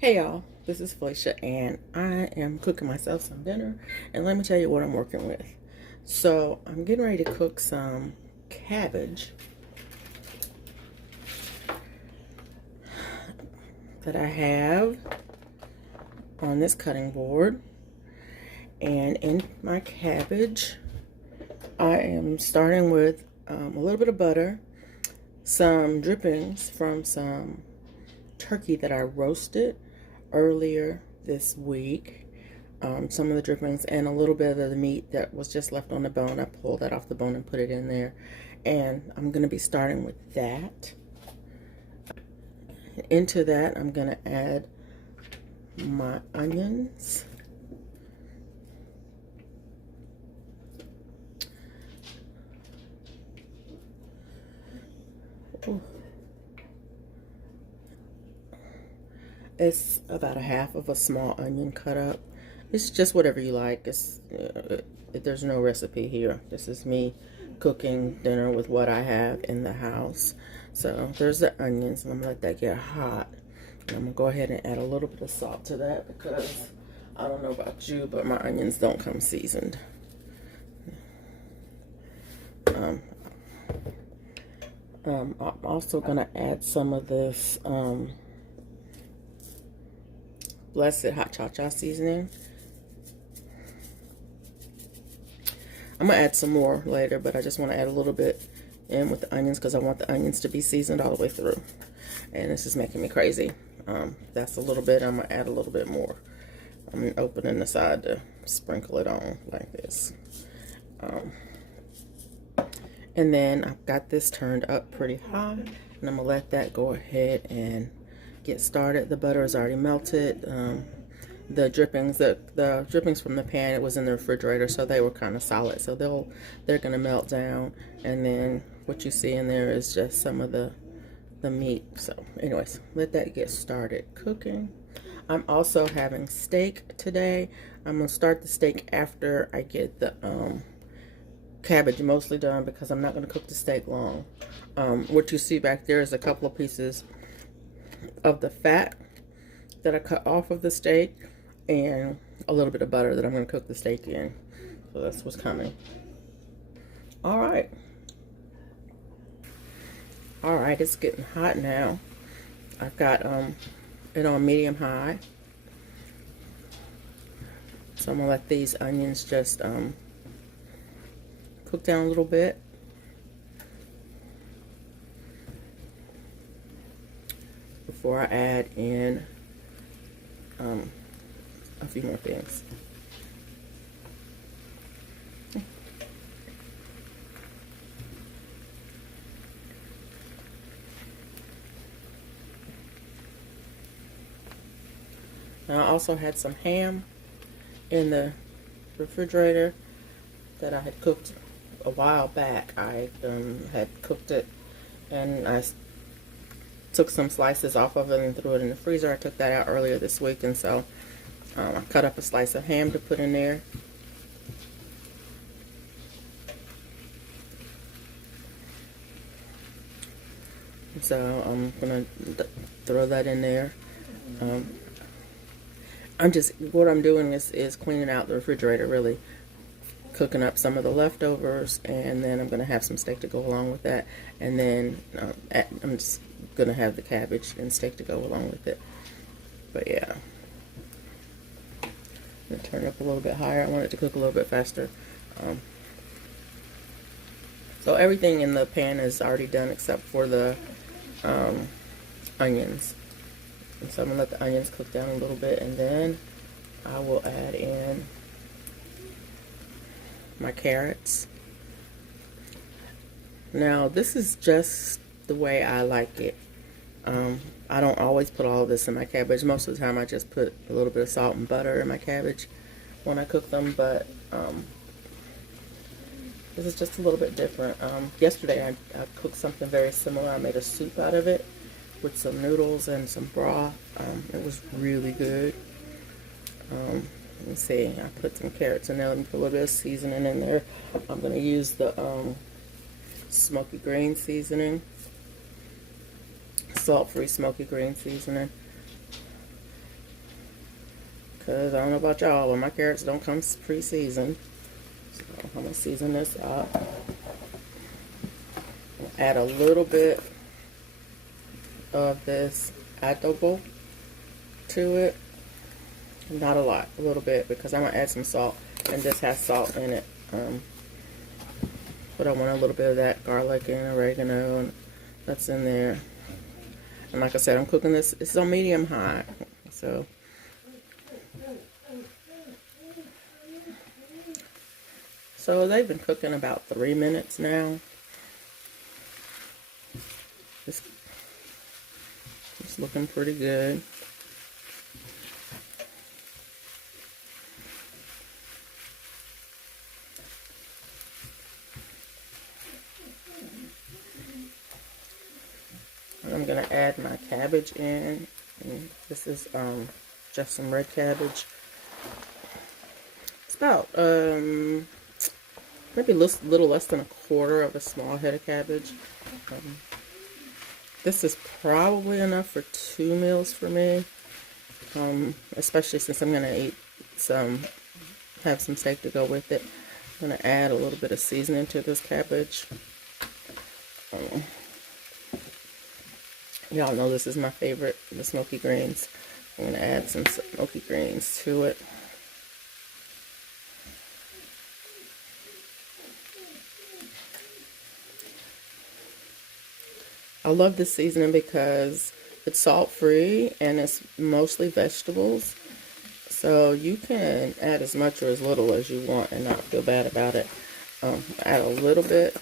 Hey y'all, this is Felicia and I am cooking myself some dinner, and let me tell you what I'm working with. So I'm getting ready to cook some cabbage that I have on this cutting board. And in my cabbage I am starting with a little bit of butter, some drippings from some turkey that I roasted earlier this week, some of the drippings, and a little bit of the meat that was just left on the bone. I pulled that off the bone and put it in there, and I'm going to be starting with that. Into that I'm going to add my onions, ooh. It's about a half of a small onion cut up. It's just whatever you like. There's no recipe here. This is me cooking dinner with what I have in the house. So there's the onions, and I'm gonna let that get hot. And I'm gonna go ahead and add a little bit of salt to that because I don't know about you, but my onions don't come seasoned. I'm also gonna add some of this Blessed hot cha-cha seasoning. I'm gonna add some more later, but I just want to add a little bit in with the onions because I want the onions to be seasoned all the way through. And this is making me crazy. That's a little bit. I'm gonna add a little bit more. I'm opening the side to sprinkle it on like this. And then I've got this turned up pretty high, and I'm gonna let that go ahead and get started. The butter is already melted. The drippings from the pan, it was in the refrigerator, so they were kind of solid, so they're gonna melt down. And then what you see in there is just some of the meat. So anyways, let that get started cooking. I'm also having steak today. I'm gonna start the steak after I get the cabbage mostly done, because I'm not going to cook the steak long. What you see back there is a couple of pieces of the fat that I cut off of the steak, and a little bit of butter that I'm going to cook the steak in. So that's what's coming. Alright, it's getting hot now. I've got it on medium high, so I'm going to let these onions just cook down a little bit. Before I add in a few more things. Now I also had some ham in the refrigerator that I had cooked a while back. I had cooked it, and I took some slices off of it and threw it in the freezer. I took that out earlier this week, and so I cut up a slice of ham to put in there. So I'm gonna throw that in there. What I'm doing is cleaning out the refrigerator, really cooking up some of the leftovers, and then I'm going to have some steak to go along with that, and then I'm just going to have the cabbage and steak to go along with it. But yeah, I'm going to turn it up a little bit higher. I want it to cook a little bit faster. So everything in the pan is already done except for the onions. And so I'm going to let the onions cook down a little bit, and then I will add in my carrots. Now this is just the way I like it. I don't always put all of this in my cabbage. Most of the time I just put a little bit of salt and butter in my cabbage when I cook them, but this is just a little bit different. Yesterday I cooked something very similar. I made a soup out of it with some noodles and some broth. It was really good. Let me see, I put some carrots in there. Let me put a little bit of seasoning in there. I'm going to use the smoky green seasoning, salt-free smoky green seasoning. because I don't know about y'all, but my carrots don't come pre-seasoned. So I'm gonna season this up. Add a little bit of this adobo to it. Not a lot, a little bit, because I'm gonna add some salt, and this has salt in it. But I want a little bit of that garlic and oregano, and that's in there. And like I said, I'm cooking this. It's on medium high, so. So they've been cooking about 3 minutes now. It's looking pretty good. I'm gonna add my cabbage in. And this is just some red cabbage. It's about maybe a little less than a quarter of a small head of cabbage. This is probably enough for 2 meals for me, especially since I'm gonna have some steak to go with it. I'm gonna add a little bit of seasoning to this cabbage. Y'all know this is my favorite, the smoky greens. I'm going to add some smoky greens to it. I love this seasoning because it's salt-free and it's mostly vegetables. So you can add as much or as little as you want and not feel bad about it. Add a little bit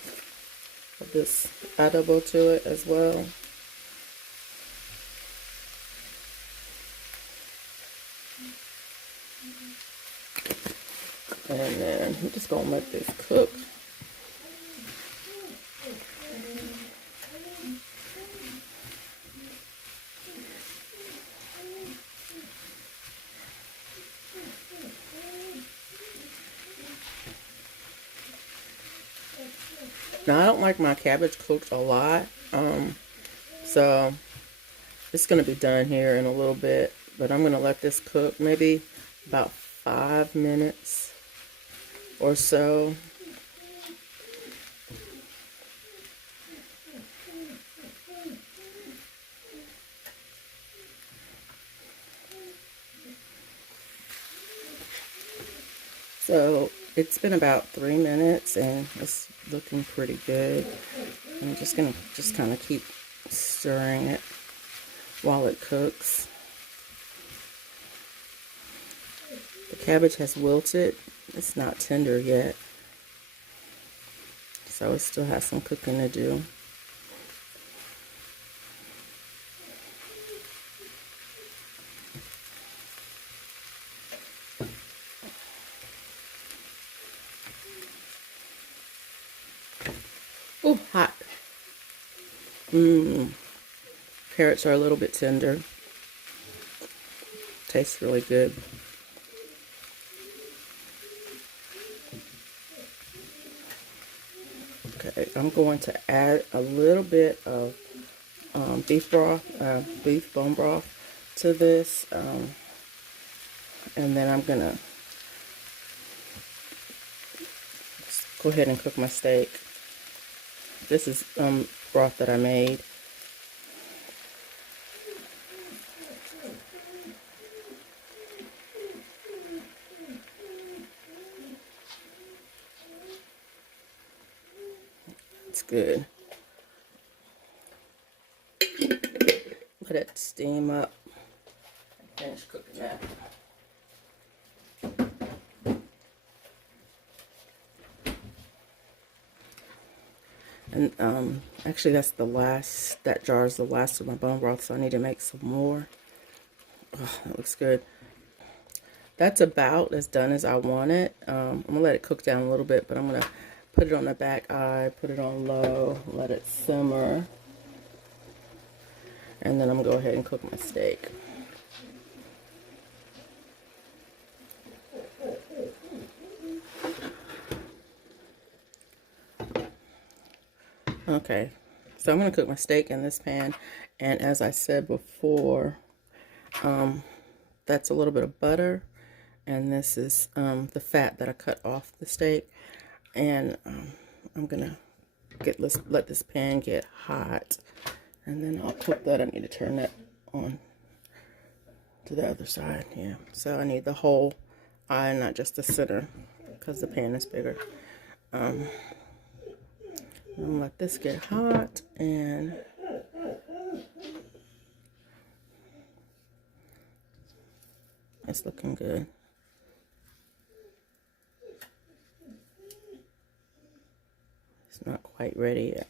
of this adobo to it as well. And then I'm just going to let this cook. Now, I don't like my cabbage cooked a lot, so it's going to be done here in a little bit. But I'm going to let this cook maybe about 5 minutes or so. So it's been about 3 minutes and it's looking pretty good. I'm just gonna kind of keep stirring it while it cooks. The cabbage has wilted. It's not tender yet, so it still has some cooking to do. Oh, hot. Carrots are a little bit tender. Tastes really good. Okay, I'm going to add a little bit of beef bone broth to this, and then I'm gonna go ahead and cook my steak. This is broth that I made. It's good. Let it steam up. Finish cooking that. And actually that's the last, that jar is the last of my bone broth, so I need to make some more. Oh, that looks good. That's about as done as I want it. I'm gonna let it cook down a little bit, but I'm gonna put it on the back eye, put it on low, let it simmer, and then I'm gonna go ahead and cook my steak. Okay, so I'm going to cook my steak in this pan, and as I said before, that's a little bit of butter, and this is the fat that I cut off the steak. And I'm gonna let this pan get hot, and then I'll cook that. I need to turn that on to the other side. Yeah, so I need the whole eye, not just the center, because the pan is bigger. I'm gonna let this get hot, and it's looking good. It's not quite ready yet.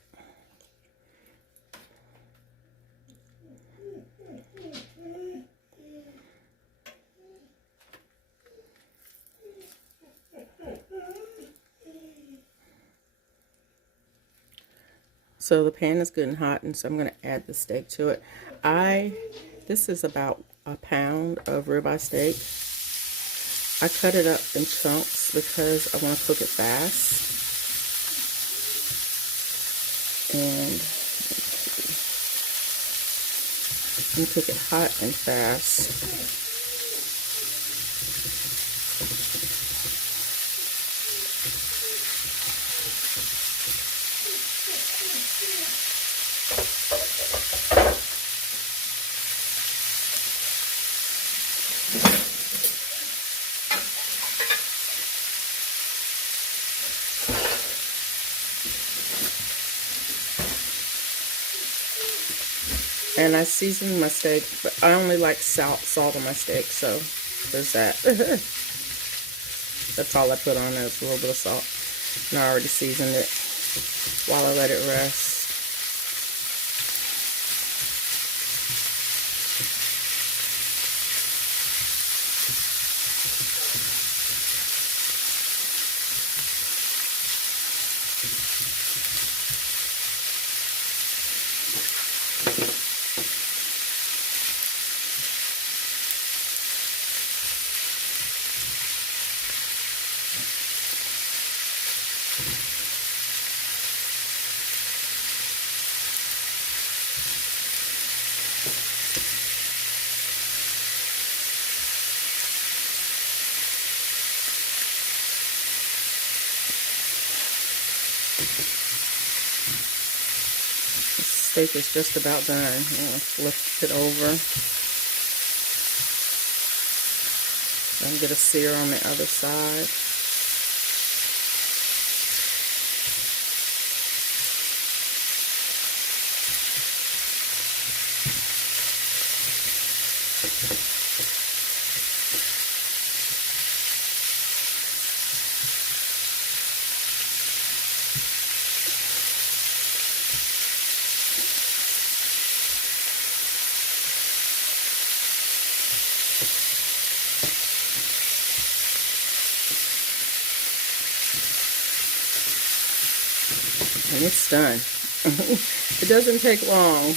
So the pan is good and hot, and so I'm going to add the steak to it. This is about a pound of ribeye steak. I cut it up in chunks because I want to cook it fast. And I'm going to cook it hot and fast. And I seasoned my steak, but I only like salt on my steak, so there's that. That's all I put on there, is a little bit of salt. And I already seasoned it while I let it rest. Steak is just about done. Let's lift it over. And get a sear on the other side. And it's done. It doesn't take long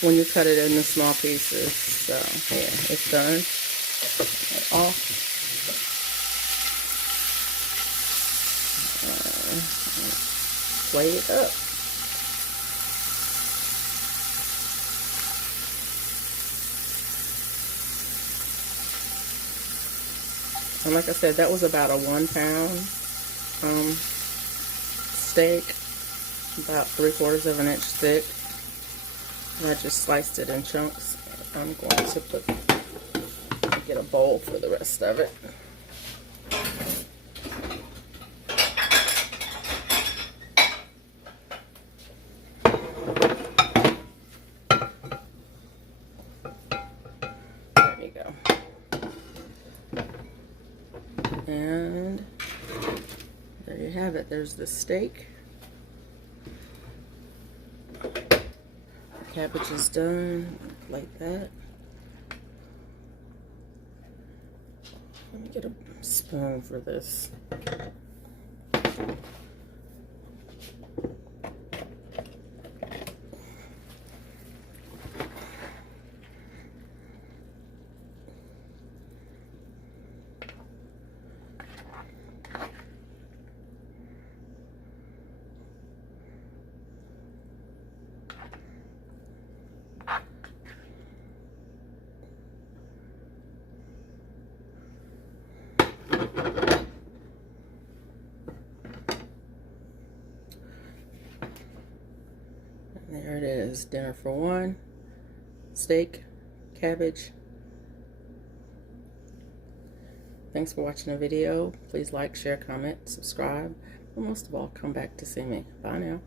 when you cut it into small pieces. So yeah, it's done. Off. Plate it up. And like I said, that was about a 1 pound steak, about 3/4 of an inch thick. And I just sliced it in chunks. I'm going to get a bowl for the rest of it. There you go. And there you have it. There's the steak. Cabbage is done like that. Let me get a spoon for this. is dinner for one. Steak, cabbage. Thanks for watching the video. Please like, share, comment, subscribe, but most of all, come back to see me. Bye now.